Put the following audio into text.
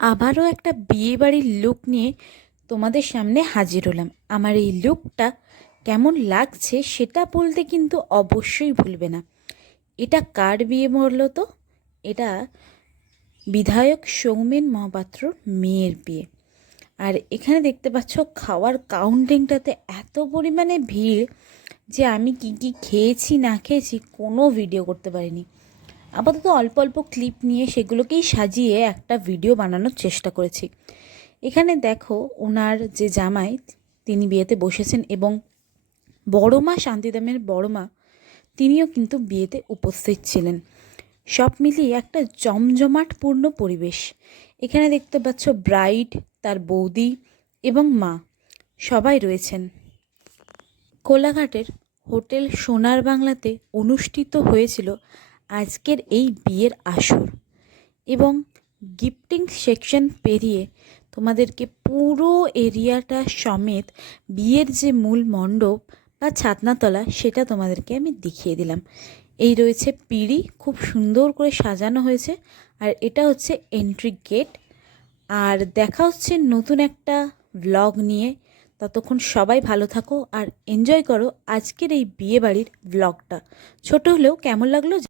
আবারও একটা বিয়েবাড়ির লুক নিয়ে তোমাদের সামনে হাজির হলাম। আমার এই লুকটা কেমন লাগছে সেটা বলতে কিন্তু অবশ্যই ভুলবে না। এটা কার বিয়ে মরলো তো? এটা বিধায়ক সৌমেন মহাপাত্র মেয়ের বিয়ে। আর এখানে দেখতে পাচ্ছ খাওয়ার কাউন্টিংটাতে এত পরিমাণে ভিড় যে আমি কি কি খেয়েছি না খেয়েছি কোনো ভিডিও করতে পারিনি। আপাতত অল্প অল্প ক্লিপ নিয়ে সেগুলোকেই সাজিয়ে একটা ভিডিও বানানোর চেষ্টা করেছি। এখানে দেখো ওনার যে জামাই, তিনি বিয়েতে বসেছেন এবং বড় মা শান্তিদামের বড় মা, তিনিও কিন্তু বিয়েতে উপস্থিত ছিলেন। সব মিলিয়ে একটা জমজমাটপূর্ণ পরিবেশ। এখানে দেখতে পাচ্ছ ব্রাইড তার বৌদি এবং মা, সবাই রয়েছেন। কোলাঘাটের হোটেল সোনার বাংলাতে অনুষ্ঠিত হয়েছিল আজকের এই বিয়ের আসর এবং গিফটিং সেকশন পেরিয়ে তোমাদেরকে পুরো এরিয়াটা সমেত বিয়ের যে মূল মণ্ডপ বা ছাতনাতলা সেটা তোমাদেরকে আমি দেখিয়ে দিলাম। এই রয়েছে পিঁড়ি, খুব সুন্দর করে সাজানো হয়েছে আর এটা হচ্ছে এন্ট্রি গেট আর দেখা হচ্ছে নতুন একটা ব্লগ নিয়ে। ততক্ষণ সবাই ভালো থাকো আর এনজয় করো আজকের এই বিয়েবাড়ির ব্লগটা ছোট হলেও কেমন লাগল